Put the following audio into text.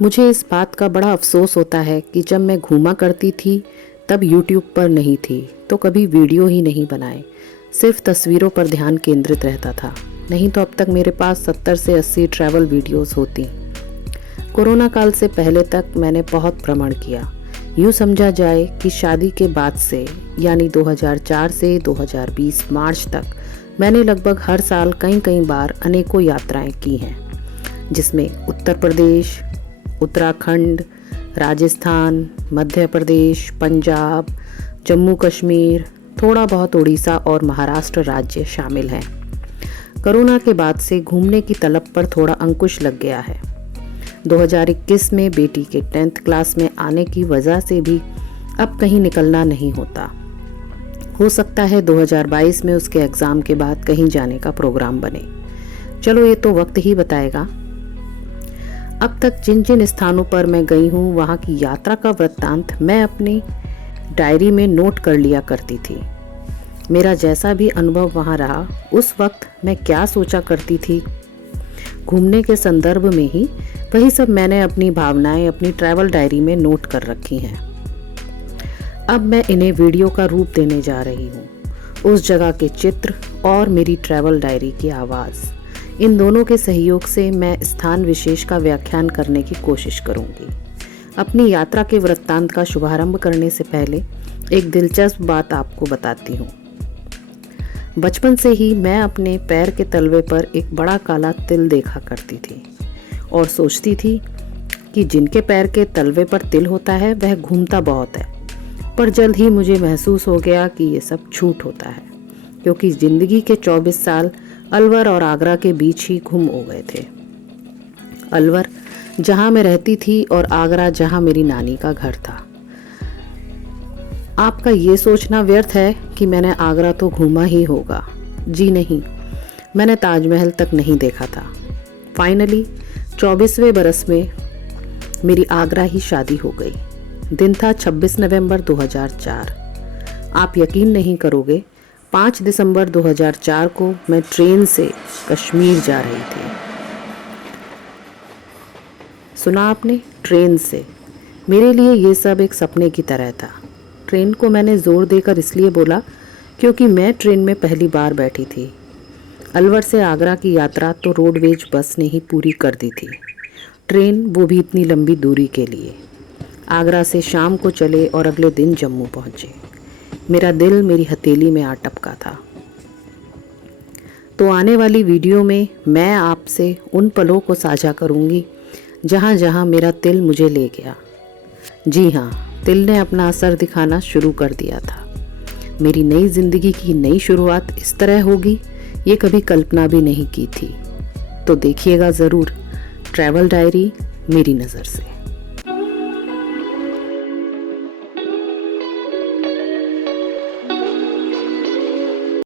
मुझे इस बात का बड़ा अफसोस होता है कि जब मैं घूमा करती थी तब यूट्यूब पर नहीं थी, तो कभी वीडियो ही नहीं बनाए, सिर्फ तस्वीरों पर ध्यान केंद्रित रहता था। नहीं तो अब तक मेरे पास 70 से 80 ट्रैवल वीडियोस होती। कोरोना काल से पहले तक मैंने बहुत भ्रमण किया। यूँ समझा जाए कि शादी के बाद से यानी 2004 से 2020 मार्च तक मैंने लगभग हर साल कई बार अनेकों यात्राएं की हैं, जिसमें उत्तर प्रदेश, उत्तराखंड, राजस्थान, मध्य प्रदेश, पंजाब, जम्मू कश्मीर, थोड़ा बहुत उड़ीसा और महाराष्ट्र राज्य शामिल हैं। कोरोना के बाद से घूमने की तलब पर थोड़ा अंकुश लग गया है। 2021 में बेटी के 10th क्लास में आने की वजह से भी अब कहीं निकलना नहीं होता। हो सकता है 2022 में उसके एग्ज़ाम के बाद कहीं जाने का प्रोग्राम बने। चलो ये तो वक्त ही बताएगा। अब तक जिन जिन स्थानों पर मैं गई हूँ वहाँ की यात्रा का वृत्तांत मैं अपनी डायरी में नोट कर लिया करती थी। मेरा जैसा भी अनुभव वहाँ रहा, उस वक्त मैं क्या सोचा करती थी, घूमने के संदर्भ में ही वही सब मैंने अपनी भावनाएं अपनी ट्रैवल डायरी में नोट कर रखी हैं। अब मैं इन्हें वीडियो का रूप देने जा रही हूँ। उस जगह के चित्र और मेरी ट्रैवल डायरी की आवाज़, इन दोनों के सहयोग से मैं स्थान विशेष का व्याख्यान करने की कोशिश करूँगी। अपनी यात्रा के वृत्तांत का शुभारंभ करने से पहले एक दिलचस्प बात आपको बताती हूँ। बचपन से ही मैं अपने पैर के तलवे पर एक बड़ा काला तिल देखा करती थी और सोचती थी कि जिनके पैर के तलवे पर तिल होता है वह घूमता बहुत है। पर जल्द ही मुझे महसूस हो गया कि ये सब झूठ होता है, क्योंकि ज़िंदगी के 24 साल अलवर और आगरा के बीच ही गुम हो गए थे। अलवर जहाँ मैं रहती थी और आगरा जहाँ मेरी नानी का घर था। आपका ये सोचना व्यर्थ है कि मैंने आगरा तो घूमा ही होगा। जी नहीं, मैंने ताजमहल तक नहीं देखा था। फाइनली 24वें बरस में मेरी आगरा ही शादी हो गई। दिन था 26 नवंबर 2004। आप यकीन नहीं करोगे, 5 दिसंबर 2004 को मैं ट्रेन से कश्मीर जा रही थी। सुना आपने, ट्रेन से। मेरे लिए ये सब एक सपने की तरह था। ट्रेन को मैंने ज़ोर देकर इसलिए बोला क्योंकि मैं ट्रेन में पहली बार बैठी थी। अलवर से आगरा की यात्रा तो रोडवेज बस ने ही पूरी कर दी थी, ट्रेन वो भी इतनी लंबी दूरी के लिए। आगरा से शाम को चले और अगले दिन जम्मू पहुँचे। मेरा दिल मेरी हथेली में आ टपका था। तो आने वाली वीडियो में मैं आपसे उन पलों को साझा करूँगी जहाँ जहाँ मेरा तिल मुझे ले गया। जी हाँ, तिल ने अपना असर दिखाना शुरू कर दिया था। मेरी नई ज़िंदगी की नई शुरुआत इस तरह होगी, ये कभी कल्पना भी नहीं की थी। तो देखिएगा ज़रूर ट्रैवल डायरी मेरी नज़र से।